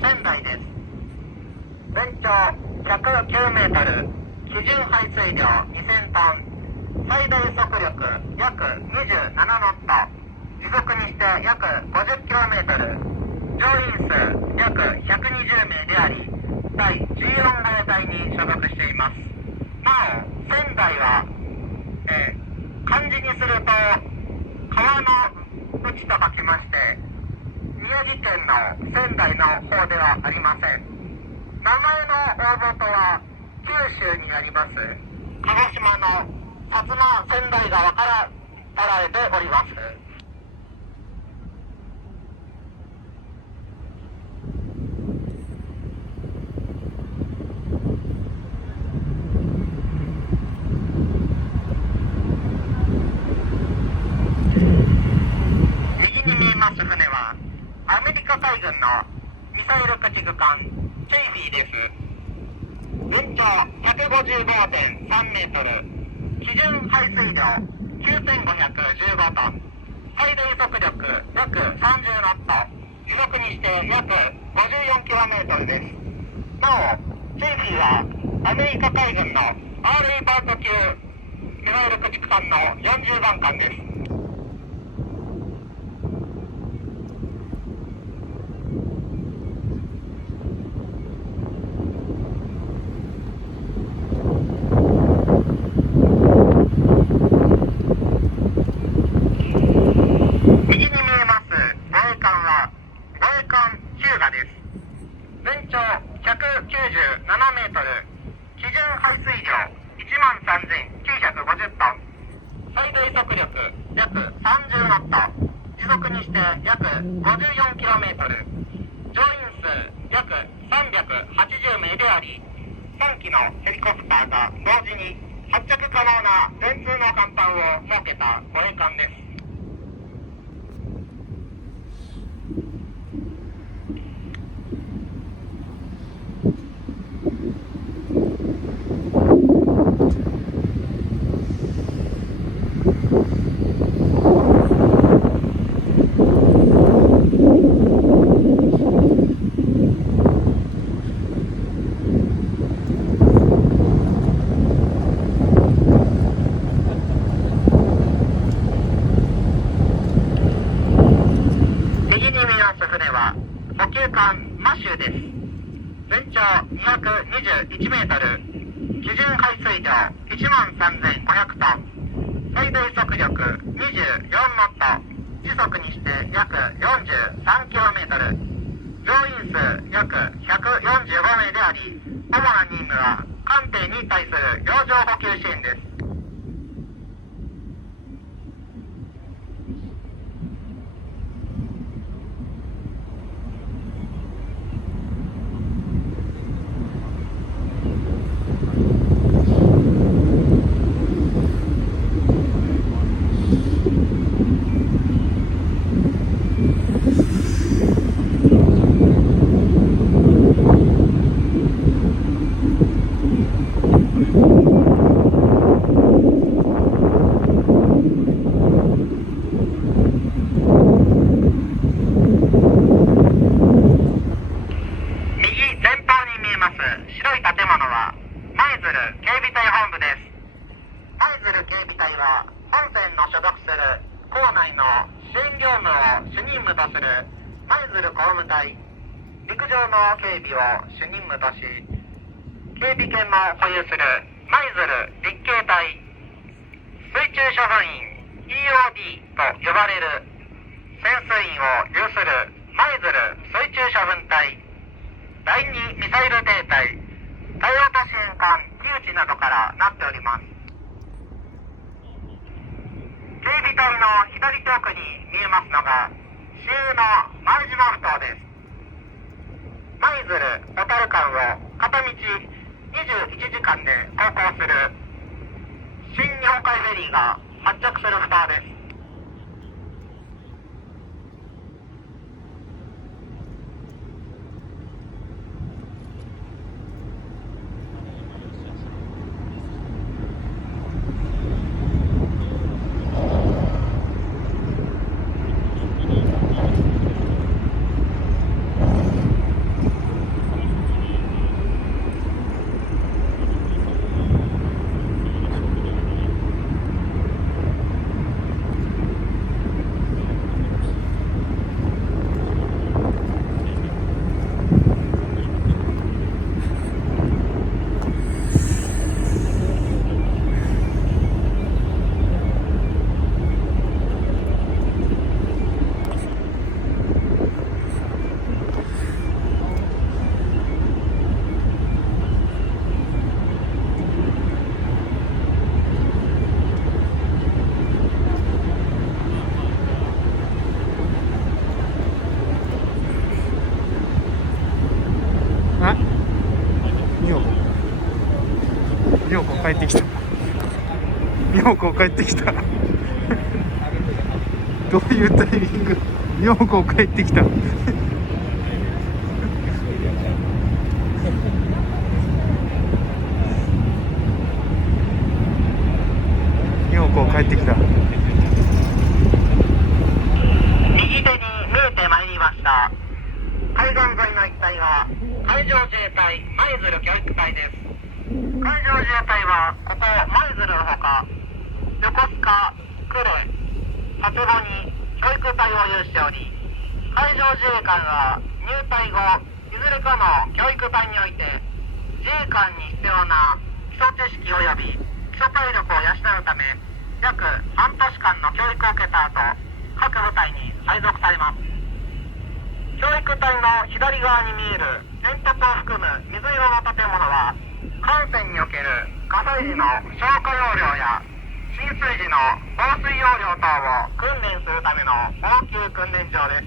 仙台です。全長109メートル、基準排水量2000トン、最大速力約27ノット、時速にして約 50km、乗員数約120名であり、第14号隊に所属しています。なお、仙台は、漢字にすると川の内と書きまして、宮城県の仙台の方ではありません。名前の大元は九州にあります鹿児島の薩摩川内川から取られております。右に見えます船はアメリカ海軍のミサイル駆逐艦チェイフィーです。全長 155.3 メートル、基準排水量9515トン、最大速力約30ノット、時速にして約 54km です。なお、チェイフィーはアメリカ海軍のアーレイバート級ミサイル駆逐艦の40番艦です。3機のヘリコプターが同時に発着可能な電通の甲板を設けた護衛艦です。全長221メートル、基準排水量13500トン、最大速力24ノット、時速にして約 43km、乗員数約145名であり、主な任務は艦艇に対する洋上補給支援です。陸上の警備を主任務とし、警備権も保有する舞鶴陸警隊水中処分員 EOD と呼ばれる潜水員を有する舞鶴水中処分隊第2ミサイル艇隊多用途支援艦木内などからなっております。警備隊の左手奥に見えますのが市営の前島埠頭です。舞鶴小樽間を片道21時間で航行する新日本海フェリーが発着する埠頭です。妙子帰ってきた。妙子帰ってきた。どういうタイミング？妙子帰ってきた。妙子帰ってきた。右手に見えてまいりました。海岸沿いの一帯は海上自衛隊舞鶴教育隊です。海上自衛隊はここ舞鶴のほか横須賀、呉、佐世保に教育隊を有しており、海上自衛官は入隊後いずれかの教育隊において自衛官に必要な基礎知識及び基礎体力を養うため約半年間の教育を受けた後、各部隊に配属されます。教育隊の左側に見える煙突を含む水色の建物は艦船における火災時の消火要領や浸水時の放水要領等を訓練するための応急訓練場です。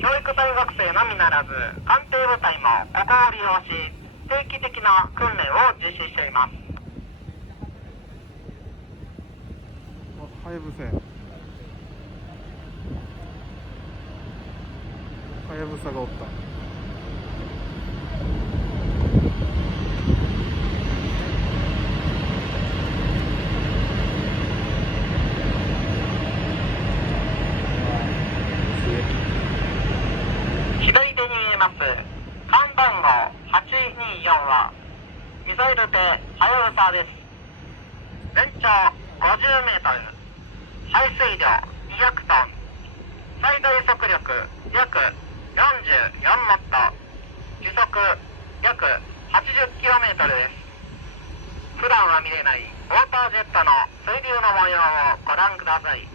教育隊学生のみならず艦艇部隊もここを利用し定期的な訓練を実施しています。はやぶさがおった。左手に見えます看番号824はミサイル艇はやぶさです。全長50メートル、排水量200トン、最大速力約44ノット、時速約 80km です。普段は見れないウォータージェットの水流の模様をご覧ください。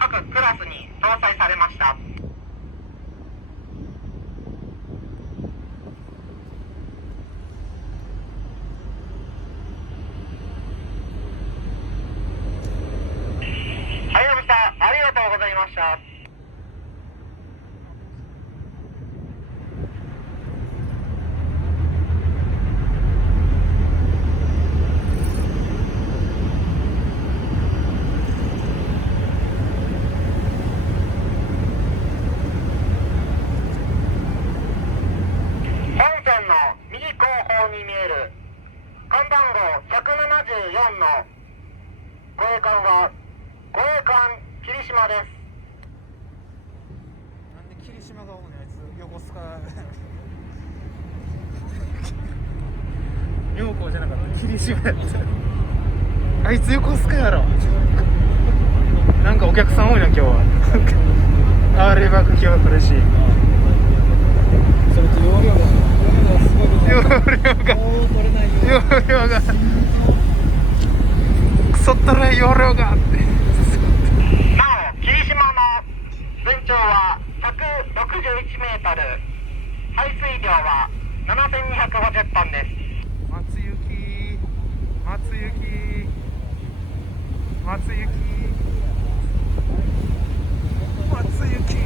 各クラスに搭載されました。霧島です。なんで霧島がおんねん、あいつ横須賀妙高じゃなかった霧島やった。あいつ横須賀やろ。なんかお客さん多いな今日は。R バック今日は苦しい。それと容量がすごい容量がクソったら容量があって。なお霧島の全長は161メートル、排水量は7250トンです。松雪松雪松雪松雪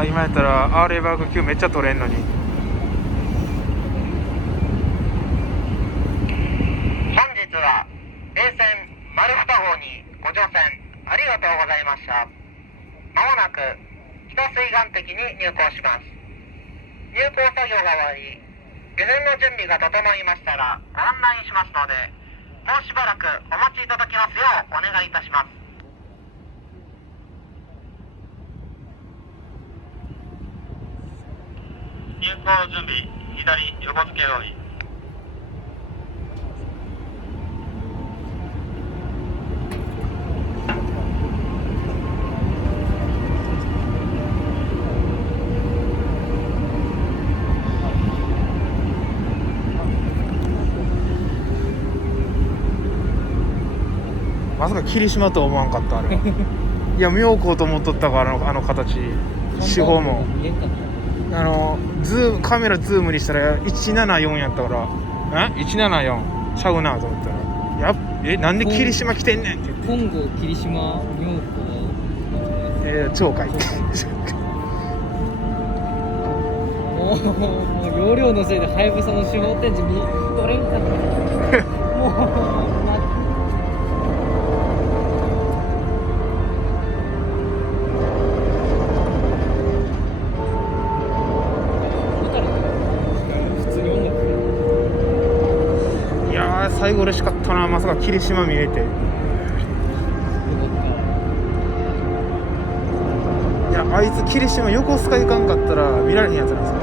今やったら R バーグ級めっちゃ取れんのに。本日は A 線丸二号にご乗船ありがとうございました。まもなく北水岸壁に入港します。入港作業が終わり、下船の準備が整いましたらご案内しますので、もうしばらくお待ちいただきますようお願いいたします。入港準備、左横付け用意。まさか霧島と思わんかったあれは。いや妙高と思っとったからあの形、四方もカメラズームにしたら174やったから174ちゃうなと思ったらなんで霧島来てんねんって言って本郷霧島妙高鳥海もう容量のせいではやぶさの手法展示見とれんかったもう普通に音楽最後嬉しかったな。まさか霧島見れて。いや、あいつ霧島横須賀行かんかったら見られへんやつなんですよ。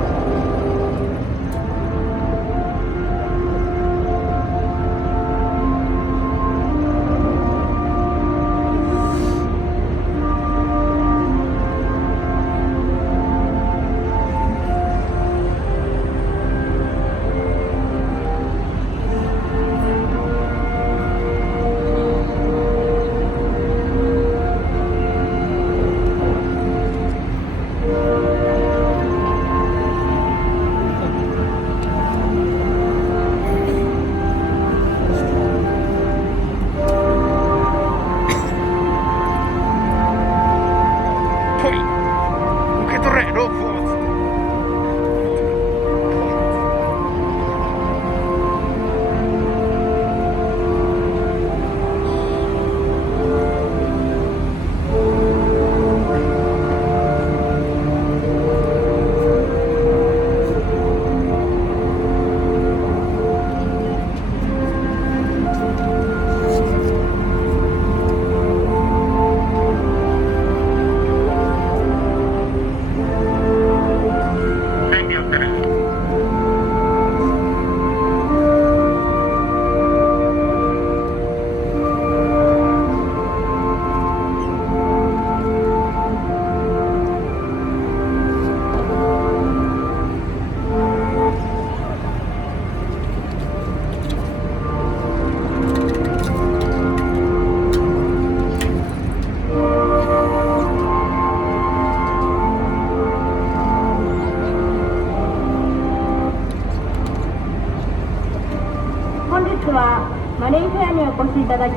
本日はマリンフェアにお越しいただき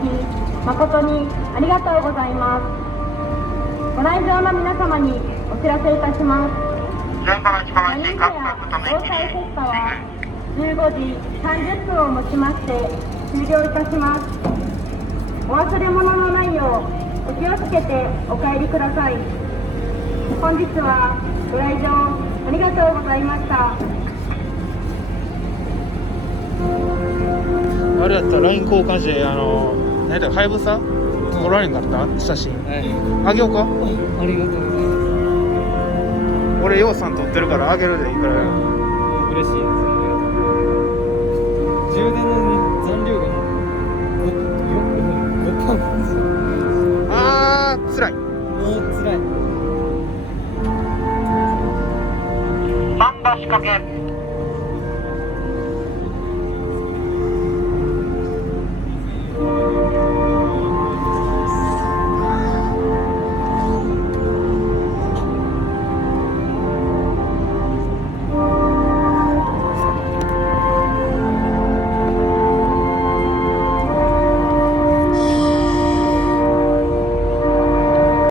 誠にありがとうございます。ご来場の皆様にお知らせいたします。マリンフェア防災フェスタは15時30分をもちまして終了いたします。お忘れ物のないようお気をつけてお帰りください。本日はご来場ありがとうございました。あれやったら LINE 交換して、何やったら、はやぶさ撮られんかった写真。あげようか。ありがとうございます。俺、ようさん撮ってるからあげるでいいから。嬉しいです。充電の残量が5%ですよ。あー、つらい。もう辛い。桟橋掛け